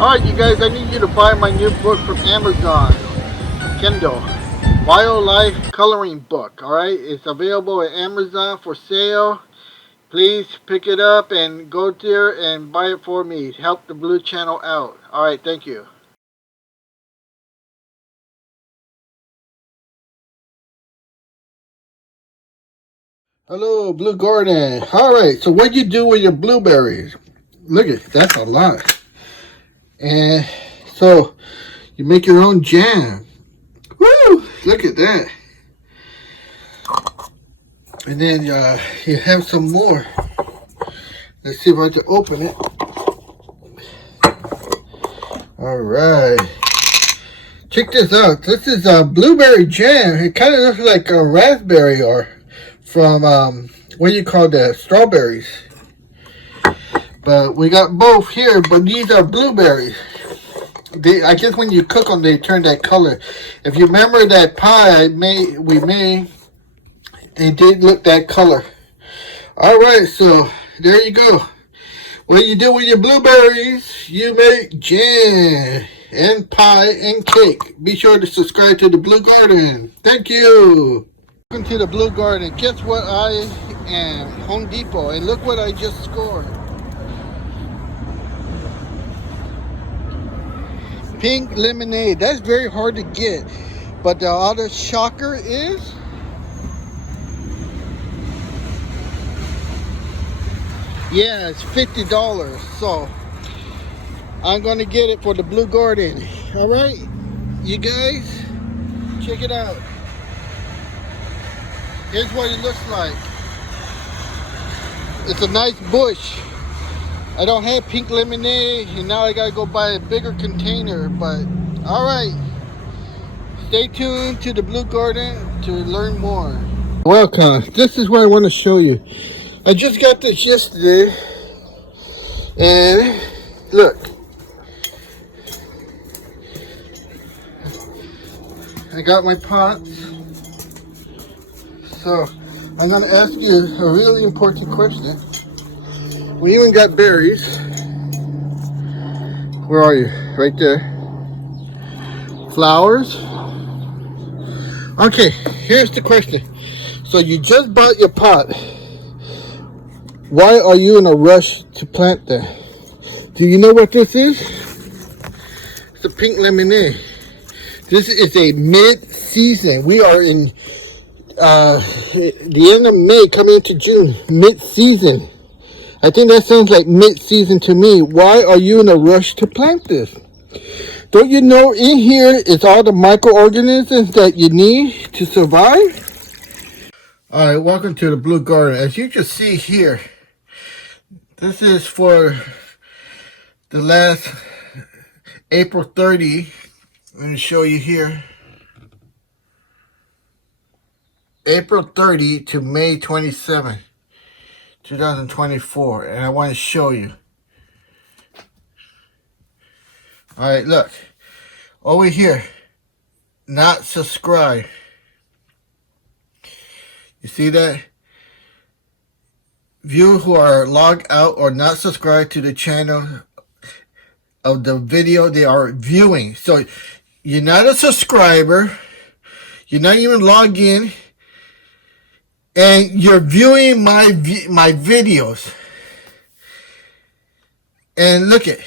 Alright, you guys, I need you to buy my new book from Amazon, Kindle, Wildlife Coloring Book. Alright, it's available at Amazon for sale. Please pick it up and go there and buy it for me. Help the Blue Channel out. Alright, thank you. Hello, Blue Garden. Alright, so what you do with your blueberries? Look at that's a lot. And so you make your own jam. Woo! Look at that. And then you have some more. Let's see if I can open it. Alright. Check this out. This is a blueberry jam. It kind of looks like a raspberry or from, what do you call that? Strawberries. But we got both here, but these are blueberries. I guess when you cook them, they turn that color. If you remember that pie we made, it did look that color. Alright, so there you go. What you do with your blueberries, you make jam and pie and cake. Be sure to subscribe to the Blue Garden. Thank you. Welcome to the Blue Garden. Guess what? I am Home Depot, and look what I just scored. Pink lemonade. That's very hard to get. But the other shocker is yeah, it's $50. So I'm gonna get it for the Blue Garden. Alright, you guys, check it out. Here's what it looks like. It's a nice bush. I don't have pink lemonade, and now I gotta go buy a bigger container, but alright. Stay tuned to the Blue Garden to learn more. Welcome. This is what I want to show you. I just got this yesterday, and look. I got my pots. So, I'm gonna ask you a really important question. We even got berries. Where are you? Right there. Flowers. Okay, here's the question. So you just bought your pot. Why are you in a rush to plant that? Do you know what this is? It's a pink lemonade. This is a mid-season. We are in the end of May, coming into June. Mid-season. I think that sounds like mid-season to me. Why are you in a rush to plant this? Don't you know in here is all the microorganisms that you need to survive? Alright, welcome to the Blue Garden. As you can see here, this is for the last April 30. Let me show you here. April 30 to May 27. 2024, and I want to show you. Alright, look. Over here, not subscribed. You see that? Viewers who are logged out or not subscribed to the channel of the video they are viewing. So, you're not a subscriber. You're not even logged in. And you're viewing my videos. And look at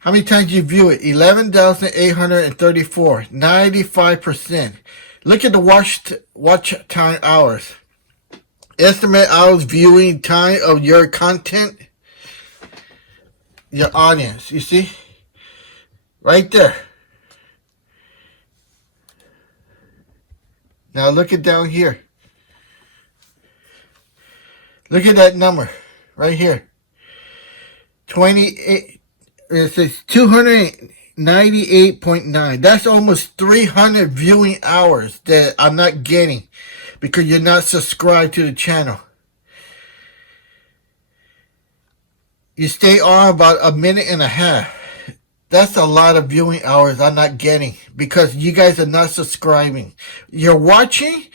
how many times you view it. 11,834. 95%. Look at the watch time hours. Estimate hours viewing time of your content. Your audience. You see? Right there. Now look at down here. Look at that number right here. 28. It says 298.9. That's almost 300 viewing hours that I'm not getting because you're not subscribed to the channel. You stay on about a minute and a half. That's a lot of viewing hours I'm not getting because you guys are not subscribing. You're watching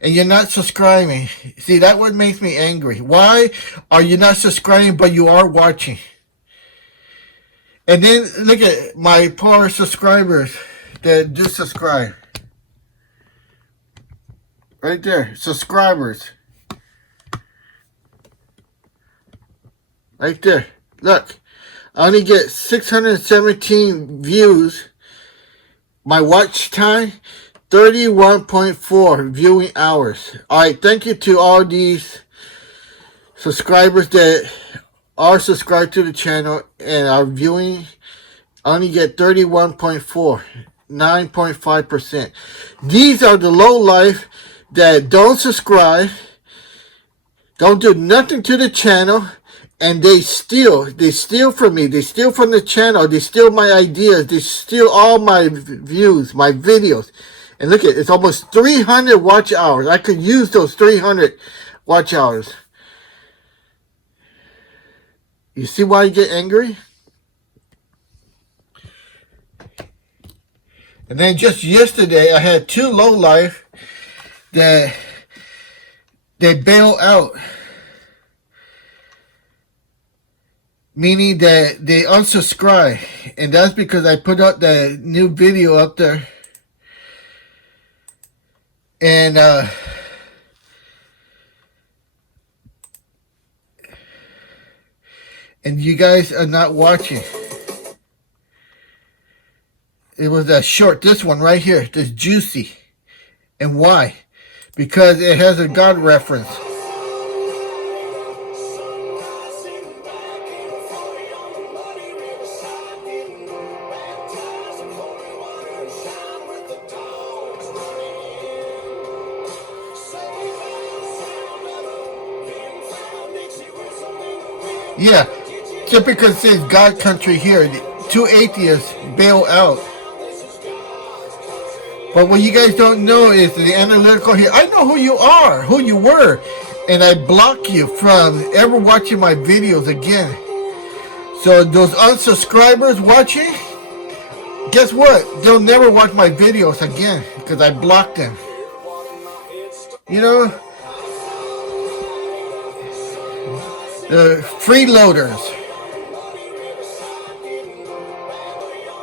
and you're not subscribing. See, that what makes me angry. Why are you not subscribing but you are watching? And then look at my poor subscribers that just subscribe. Right there, subscribers. Right there. Look, I only get 617 views. My watch time, 31.4 viewing hours. Alright, thank you to all these subscribers that are subscribed to the channel and are viewing. I only get 31.4, 9.5%. These are the low life that don't subscribe, don't do nothing to the channel, and they steal from me. They steal from the channel. They steal my ideas. They steal all my views, my videos. And look at it, it's almost 300 watch hours. I could use those 300 watch hours. You see why I get angry? And then just yesterday, I had two lowlife that they bail out. Meaning that they unsubscribe. And that's because I put up that new video up there. And you guys are not watching. It was a short, this one right here, this Juicy. And why? Because it has a God reference. Yeah, just because it says God country here, two atheists bail out. But what you guys don't know is the analytical here. I know who you are, who you were, and I block you from ever watching my videos again. So those unsubscribers watching, guess what? They'll never watch my videos again because I blocked them. You know, the freeloaders.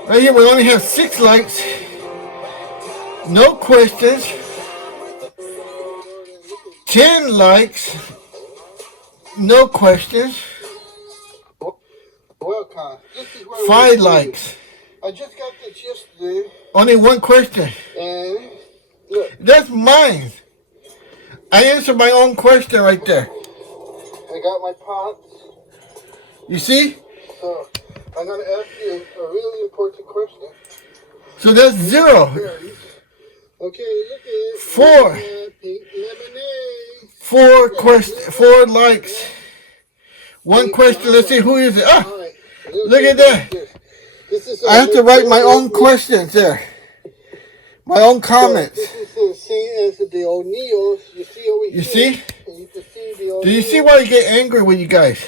Right here, we only have 6 likes. No questions. 10 likes. No questions. 5 likes. I just got this yesterday. Only 1 question. And look. That's mine. I answered my own question right there. I got my pots. You see? So I'm going to ask you a really important question. So that's 0. Okay, look at it. 4. Pink lemonade. 4 likes. 1 question. Let's see, who is it? Ah, Right. look at that. I have to write my own questions there. My own comments. This is the same as the O'Neills. You see over here. You see? And you can see the O'Neills. Do you see why you get angry with you guys?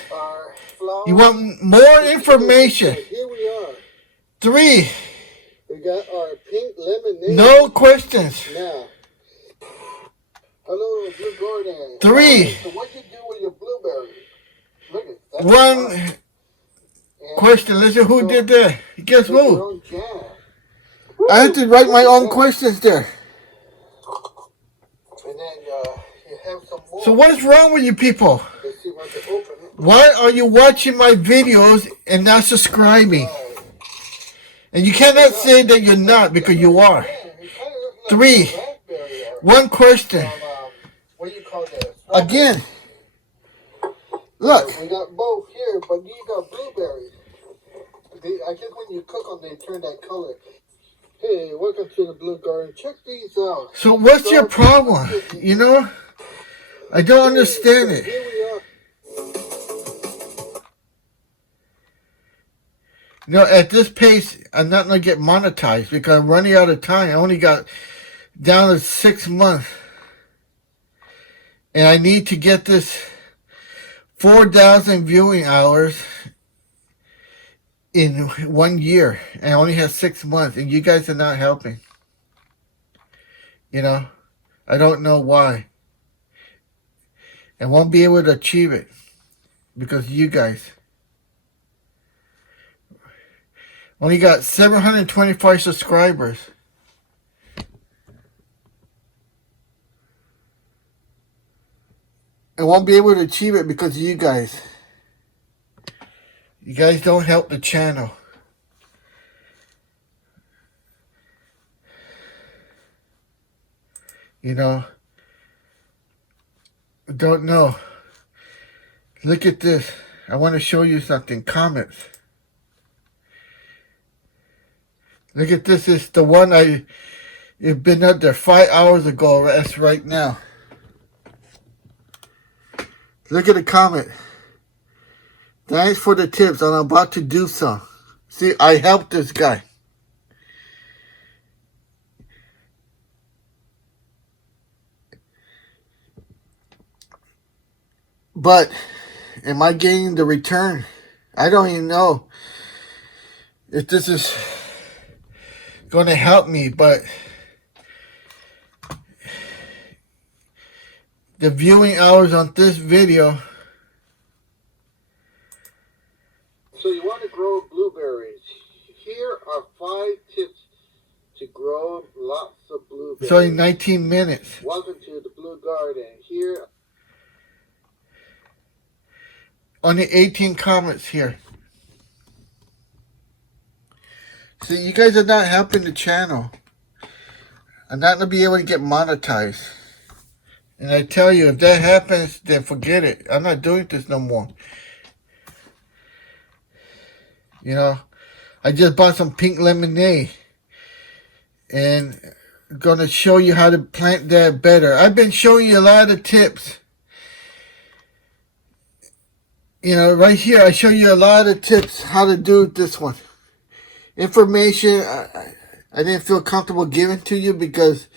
You want more information. Here we are. 3. We got our pink lemonade. No questions. Now. Hello, Blue Gordon. 3. So what you do with your blueberries? Look at that. 1 question. Listen, who did that? Guess who? I had to write my own questions there. And then you have some more. So what's wrong with you people? Let's see if I can open it. Why are you watching my videos and not subscribing? And you cannot say that you're not, because you are. 3. 1 question. What do you call that? Again. Look. We got both here, but these are blueberries. I guess when you cook them, they turn that color. Hey, welcome to the Blue Garden. Check these out. So what's your problem? You know? I don't understand it. Here we are. You know, at this pace, I'm not going to get monetized because I'm running out of time. I only got down to 6 months. And I need to get this 4,000 viewing hours in 1 year. And I only have 6 months. And you guys are not helping. You know, I don't know why. I won't be able to achieve it because of you guys. Only got 725 subscribers. I won't be able to achieve it because of you guys. You guys don't help the channel. You know, don't know. Look at this. I want to show you something. Comments. Look at this. It's the one it's been up there 5 hours ago. That's right now. Look at the comment. Thanks for the tips. I'm about to do some. See, I helped this guy. But am I getting the return? I don't even know if this is going to help me, but the viewing hours on this video. So you want to grow blueberries. Here are 5 tips to grow lots of blueberries. It's only 19 minutes. Welcome to the Blue Garden. Here. Only 18 comments here. See, you guys are not helping the channel. I'm not going to be able to get monetized. And I tell you, if that happens, then forget it. I'm not doing this no more. You know, I just bought some pink lemonade. And I'm going to show you how to plant that better. I've been showing you a lot of tips. You know, right here, I show you a lot of tips how to do this one. Information I didn't feel comfortable giving to you because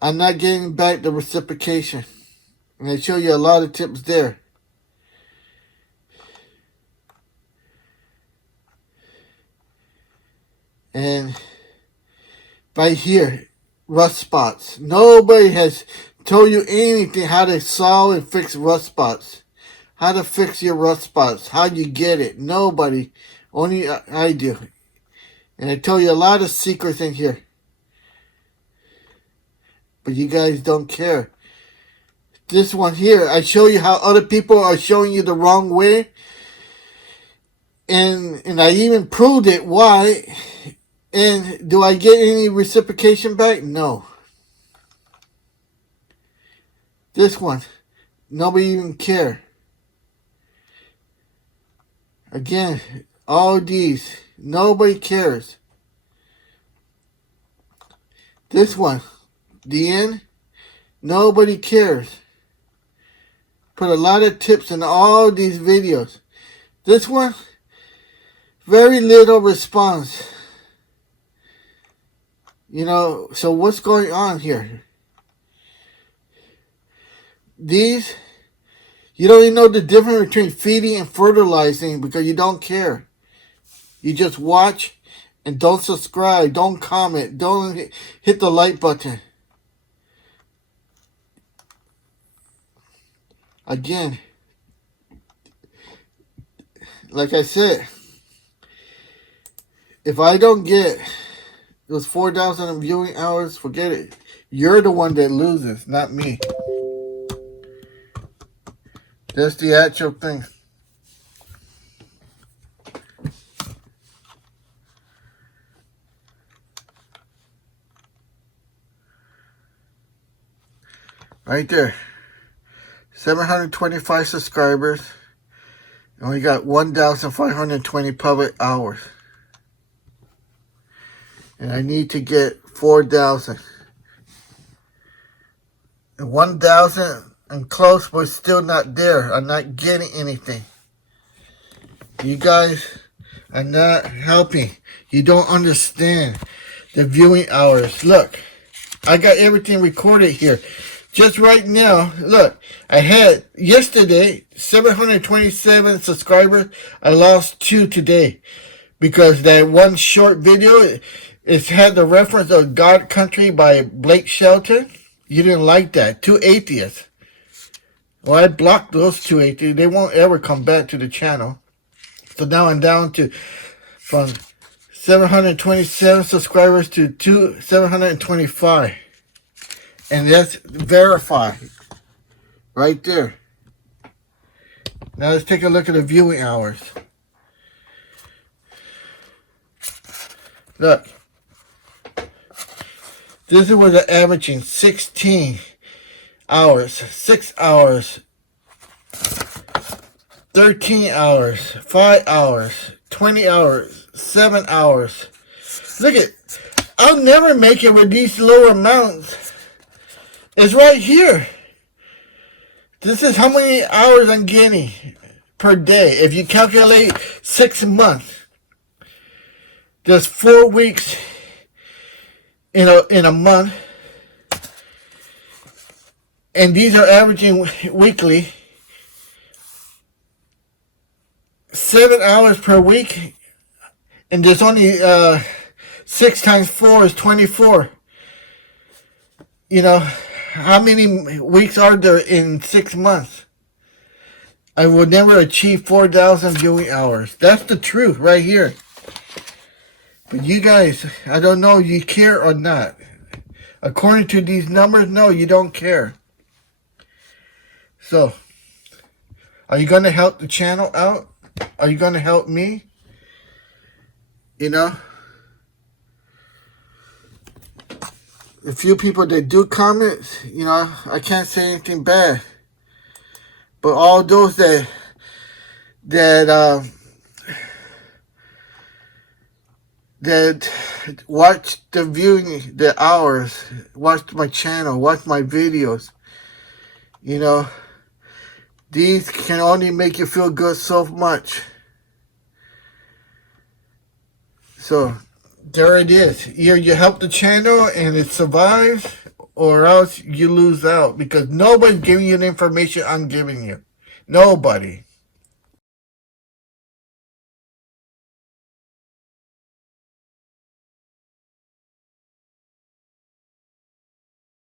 I'm not getting back the reciprocation. And I show you a lot of tips there. And right here, rust spots. Nobody has told you anything how to solve and fix rust spots. How to fix your rust spots. How you get it. Nobody. Only I do. And I tell you a lot of secrets in here. But you guys don't care. This one here, I show you how other people are showing you the wrong way. And I even proved it. Why? And do I get any reciprocation back? No. This one, nobody even care. Again, all these, nobody cares. This one, the end, nobody cares. Put a lot of tips in all these videos. This one, very little response. You know, so what's going on here? These, you don't even know the difference between feeding and fertilizing because you don't care. You just watch and don't subscribe, don't comment, don't hit the like button. Again, like I said, if I don't get those 4,000 viewing hours, forget it. You're the one that loses, not me. That's the actual thing. Right there. 725 subscribers. And we got 1,520 public hours. And I need to get 4,000. And 1,000 and close, but still not there. I'm not getting anything. You guys are not helping. You don't understand the viewing hours. Look, I got everything recorded here. Just right now, look, I had yesterday 727 subscribers. I lost 2 today because that one short video, it had the reference of God Country by Blake Shelton. You didn't like that. 2 atheists. Well, I blocked those 2 atheists. They won't ever come back to the channel. So now I'm down to from 727 subscribers to 725. And that's verified. Right there. Now let's take a look at the viewing hours. Look. This is where they're averaging 16 hours, 6 hours, 13 hours, 5 hours, 20 hours, 7 hours. Look at, I'll never make it with these lower amounts. It's right here. This is how many hours I'm getting per day. If you calculate 6 months, there's 4 weeks in a month. And these are averaging weekly 7 hours per week. And there's only 6 times 4 is 24. You know, how many weeks are there in 6 months? I will never achieve 4,000 viewing hours. That's the truth right here. But you guys, I don't know if you care or not. According to these numbers, no, you don't care. So, are you going to help the channel out? Are you going to help me? You know? A few people that do comment, you know, I can't say anything bad. But all those that watch the viewing, the hours, watch my channel, watch my videos, you know, these can only make you feel good so much. So, there it is. Either you help the channel and it survives, or else you lose out. Because nobody's giving you the information I'm giving you. Nobody.